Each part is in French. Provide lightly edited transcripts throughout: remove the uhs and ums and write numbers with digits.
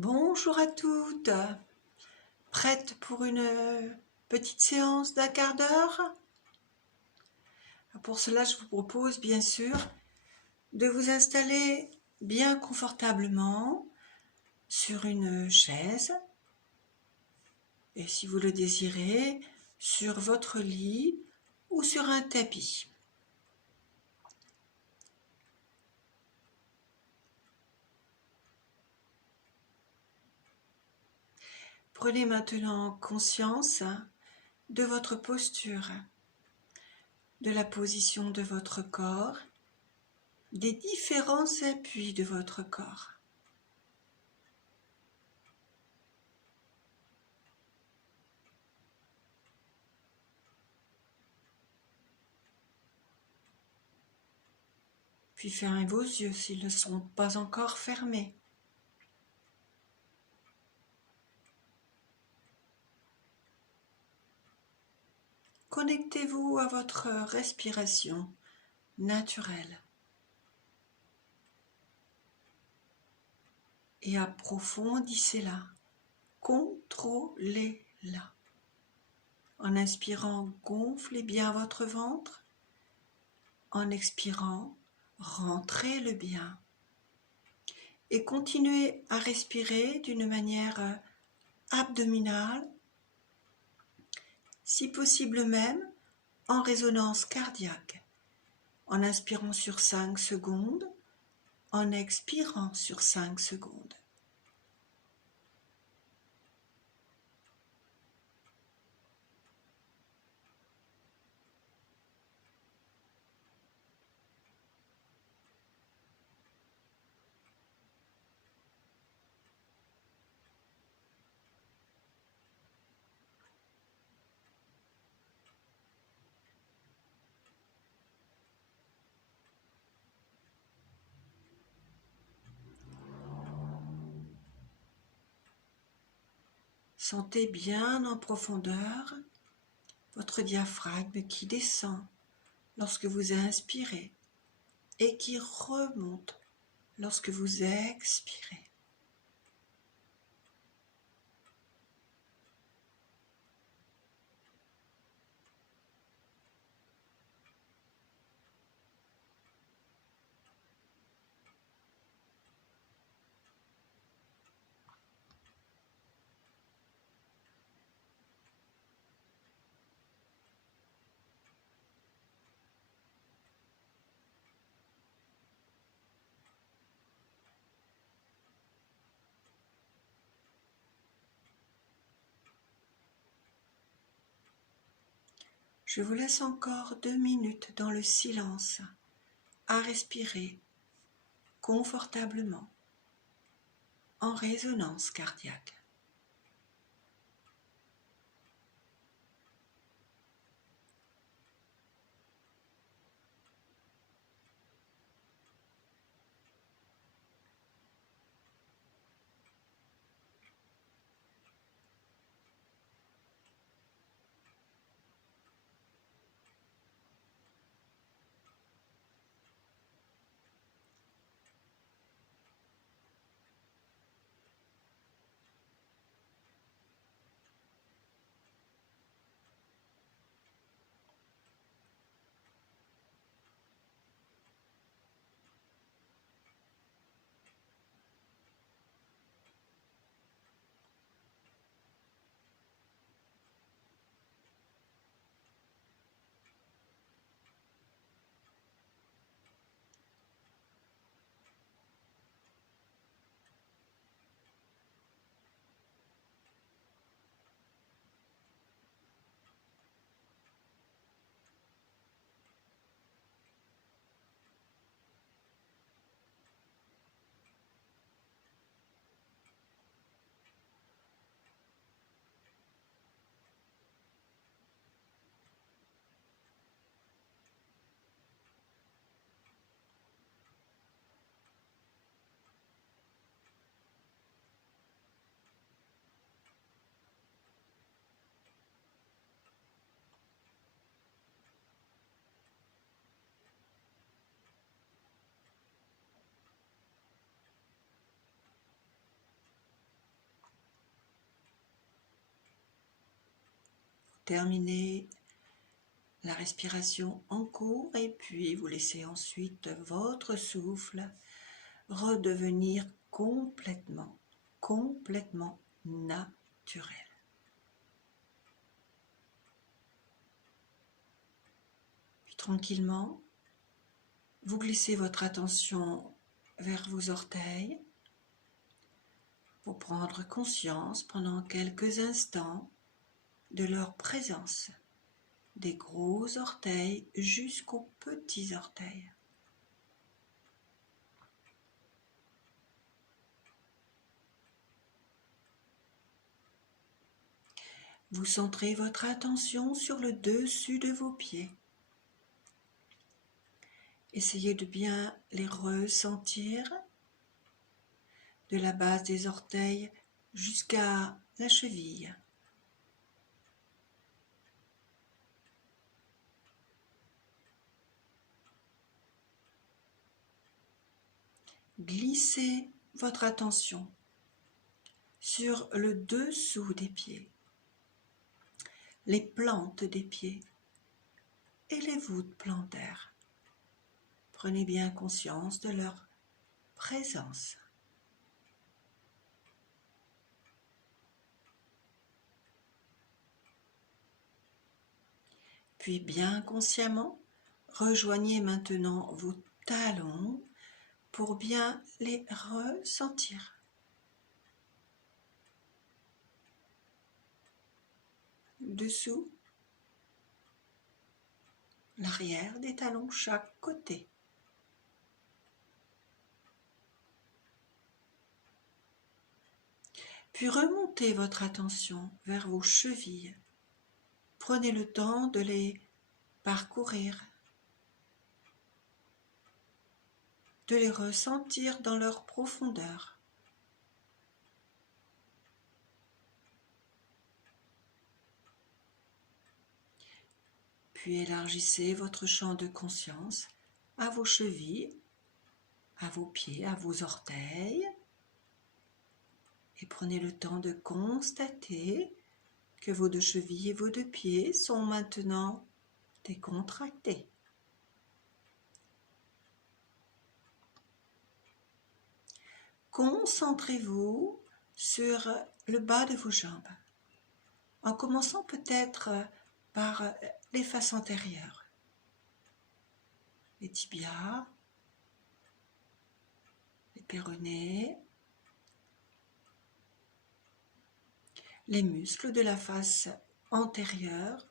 Bonjour à toutes, prêtes pour une petite séance d'un quart d'heure? Pour cela, je vous propose bien sûr de vous installer bien confortablement sur une chaise et si vous le désirez, sur votre lit ou sur un tapis. Prenez maintenant conscience de votre posture, de la position de votre corps, des différents appuis de votre corps. Puis fermez vos yeux s'ils ne sont pas encore fermés. Connectez-vous à votre respiration naturelle et approfondissez-la, contrôlez-la. En inspirant, gonflez bien votre ventre. En expirant, rentrez le bien. Et continuez à respirer d'une manière abdominale, si possible même en résonance cardiaque, en inspirant sur 5 secondes, en expirant sur 5 secondes. Sentez bien en profondeur votre diaphragme qui descend lorsque vous inspirez et qui remonte lorsque vous expirez. Je vous laisse encore 2 minutes dans le silence à respirer confortablement en résonance cardiaque. terminer la respiration en cours et puis vous laissez ensuite votre souffle redevenir complètement naturel. Puis tranquillement, vous glissez votre attention vers vos orteils pour prendre conscience pendant quelques instants de leur présence, des gros orteils jusqu'aux petits orteils. Vous centrez votre attention sur le dessus de vos pieds. Essayez de bien les ressentir de la base des orteils jusqu'à la cheville. Glissez votre attention sur le dessous des pieds, les plantes des pieds et les voûtes plantaires. Prenez bien conscience de leur présence. Puis bien consciemment, rejoignez maintenant vos talons pour bien les ressentir. Dessous, l'arrière des talons, chaque côté. Puis remontez votre attention vers vos chevilles. Prenez le temps de les parcourir, de les ressentir dans leur profondeur. Puis élargissez votre champ de conscience à vos chevilles, à vos pieds, à vos orteils. Et prenez le temps de constater que vos deux chevilles et vos deux pieds sont maintenant décontractés. Concentrez-vous sur le bas de vos jambes, en commençant peut-être par les faces antérieures, les tibias, les péronées, les muscles de la face antérieure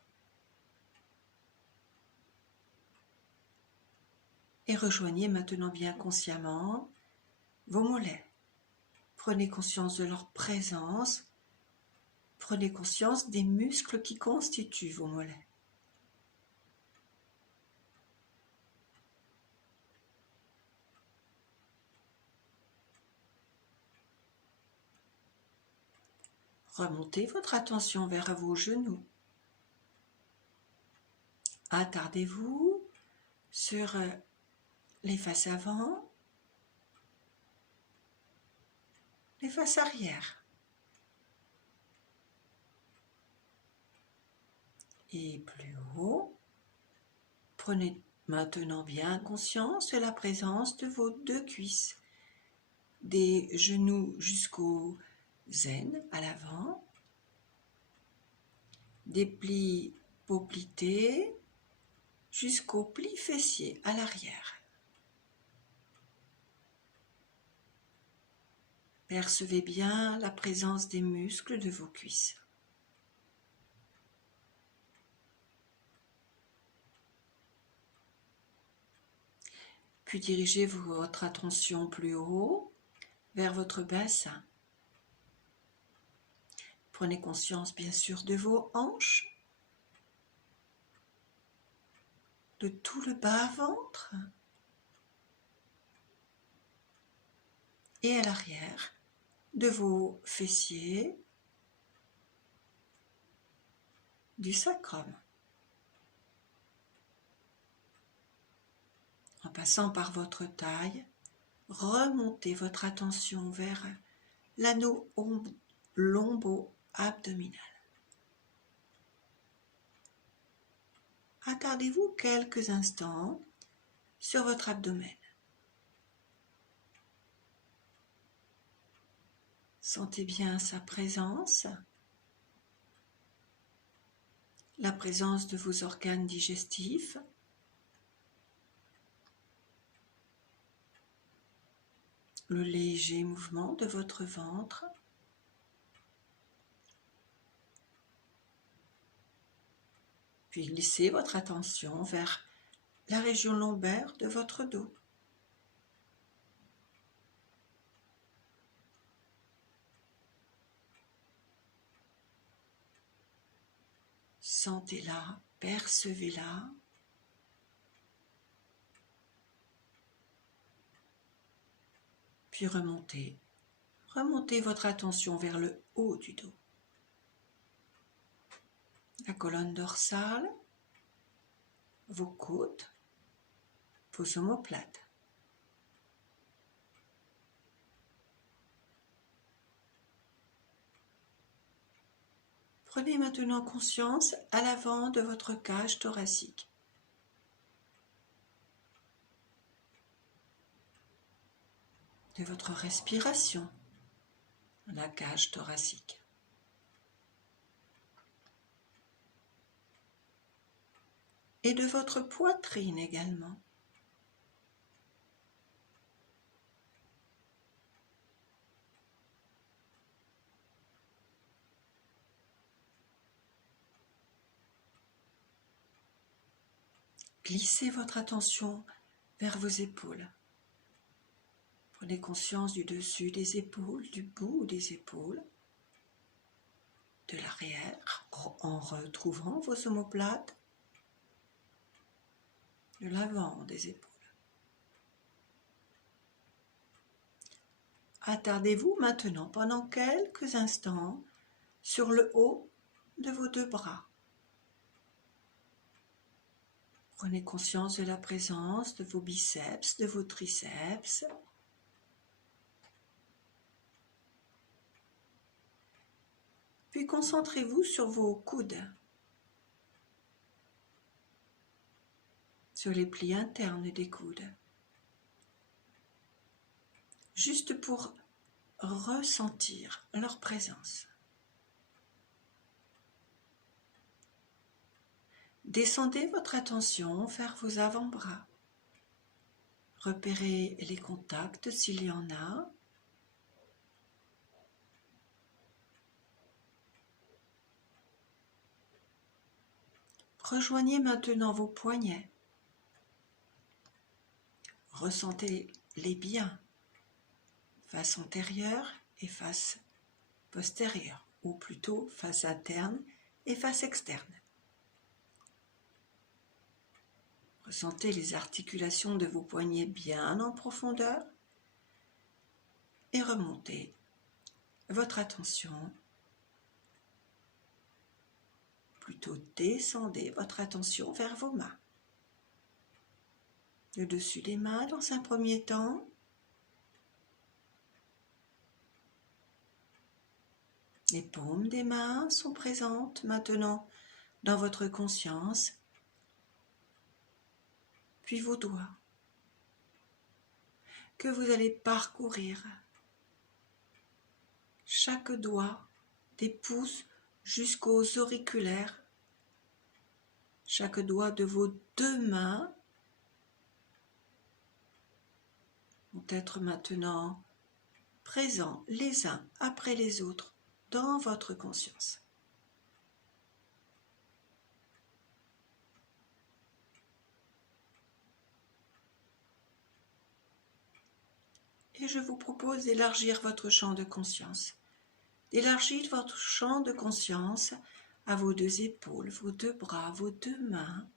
et rejoignez maintenant bien consciemment vos mollets. Prenez conscience de leur présence, prenez conscience des muscles qui constituent vos mollets. Remontez votre attention vers vos genoux. Attardez-vous sur les faces avant, les faces arrière. Et plus haut, prenez maintenant bien conscience de la présence de vos deux cuisses, des genoux jusqu'aux aines à l'avant, des plis poplités jusqu'aux plis fessiers à l'arrière. Percevez bien la présence des muscles de vos cuisses. Puis dirigez votre attention plus haut vers votre bassin. Prenez conscience bien sûr de vos hanches, de tout le bas-ventre et à l'arrière de vos fessiers, du sacrum. En passant par votre taille, remontez votre attention vers l'anneau lombo-abdominal. attardez-vous quelques instants sur votre abdomen. Sentez bien sa présence, la présence de vos organes digestifs, le léger mouvement de votre ventre, puis glissez votre attention vers la région lombaire de votre dos. Sentez-la, percevez-la. Puis remontez votre attention vers le haut du dos. La colonne dorsale, vos côtes, vos omoplates. Prenez maintenant conscience à l'avant de votre cage thoracique. De votre respiration dans la cage thoracique. Et de votre poitrine également. Glissez votre attention vers vos épaules. Prenez conscience du dessus des épaules, du bout des épaules, de l'arrière, en retrouvant vos omoplates, de l'avant des épaules. Attardez-vous maintenant pendant quelques instants sur le haut de vos deux bras. Prenez conscience de la présence de vos biceps, de vos triceps. Puis concentrez-vous sur vos coudes, sur les plis internes des coudes, juste pour ressentir leur présence. Descendez votre attention vers vos avant-bras. Repérez les contacts s'il y en a. Rejoignez maintenant vos poignets. Ressentez-les bien, face antérieure et face postérieure, ou plutôt face interne et face externe. Ressentez les articulations de vos poignets bien en profondeur et remontez votre attention. Plutôt descendez votre attention vers vos mains. Le dessus des mains dans un premier temps. Les paumes des mains sont présentes maintenant dans votre conscience. Puis vos doigts que vous allez parcourir. Chaque doigt des pouces jusqu'aux auriculaires. Chaque doigt de vos deux mains vont être maintenant présents les uns après les autres dans votre conscience. Et je vous propose d'élargir votre champ de conscience. D'élargir votre champ de conscience à vos deux épaules, vos deux bras, vos deux mains,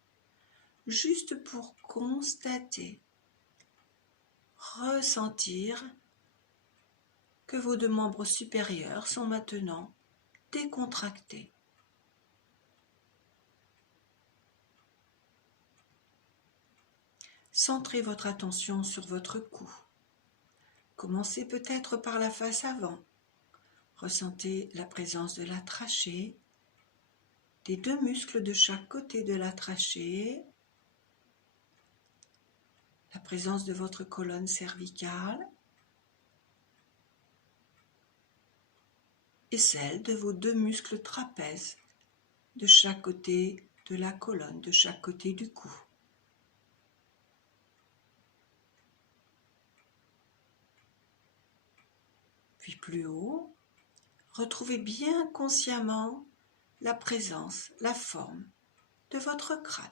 juste pour constater, ressentir que vos deux membres supérieurs sont maintenant décontractés. Centrez votre attention sur votre cou. Commencez peut-être par la face avant. Ressentez la présence de la trachée des 2 muscles de chaque côté de la trachée, la présence de votre colonne cervicale et celle de vos 2 muscles trapèzes de chaque côté de la colonne, de chaque côté du cou. Puis plus haut, retrouvez bien consciemment la présence, la forme de votre crâne.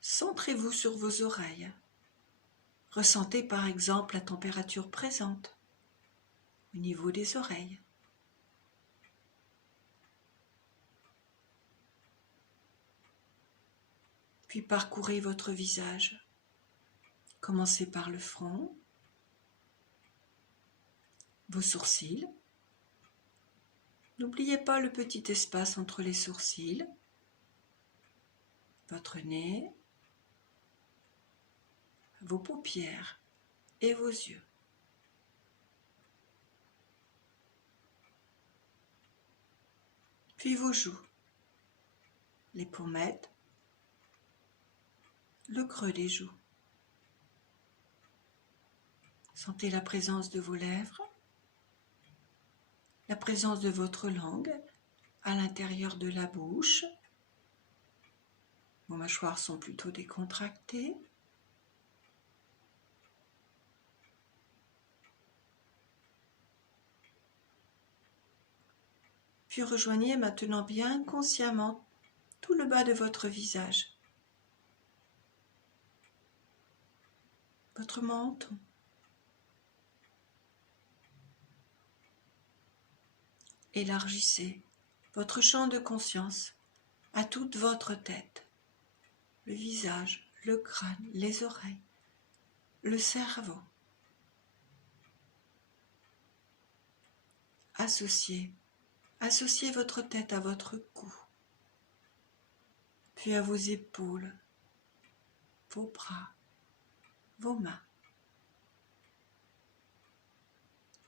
Centrez-vous sur vos oreilles. Ressentez par exemple la température présente au niveau des oreilles. Puis parcourez votre visage. Commencez par le front, vos sourcils. N'oubliez pas le petit espace entre les sourcils, votre nez, vos paupières et vos yeux. Puis vos joues, les pommettes, le creux des joues. Sentez la présence de vos lèvres, la présence de votre langue à l'intérieur de la bouche. Vos mâchoires sont plutôt décontractées. Puis rejoignez maintenant bien consciemment tout le bas de votre visage, votre menton, élargissez votre champ de conscience à toute votre tête, le visage, le crâne, les oreilles, le cerveau. Associez votre tête à votre cou, puis à vos épaules, vos bras, vos mains.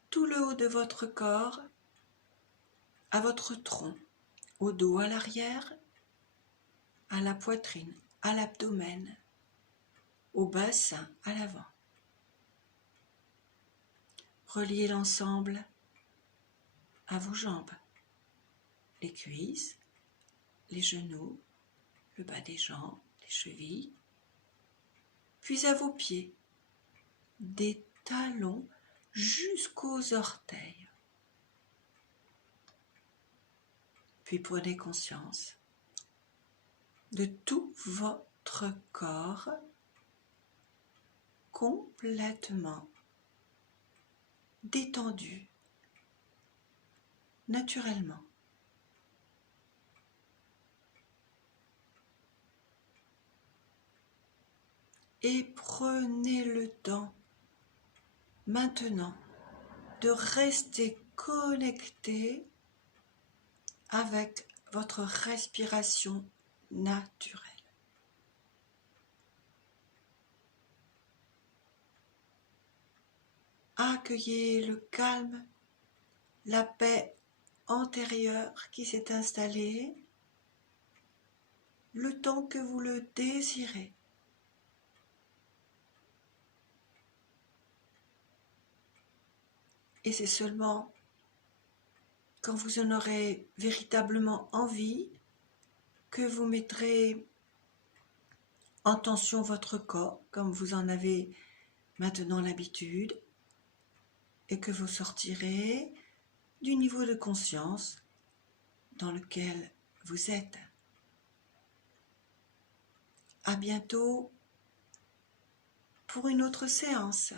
Tout le haut de votre corps, à votre tronc, au dos, à l'arrière, à la poitrine, à l'abdomen, au bassin, à l'avant. Reliez l'ensemble à vos jambes, les cuisses, les genoux, le bas des jambes, les chevilles, puis à vos pieds, des talons jusqu'aux orteils. Puis prenez conscience de tout votre corps complètement détendu, naturellement. Et prenez le temps, maintenant, de rester connecté avec votre respiration naturelle. Accueillez le calme, la paix antérieure qui s'est installée, le temps que vous le désirez. Et c'est seulement quand vous en aurez véritablement envie que vous mettrez en tension votre corps, comme vous en avez maintenant l'habitude, et que vous sortirez du niveau de conscience dans lequel vous êtes. À bientôt pour une autre séance.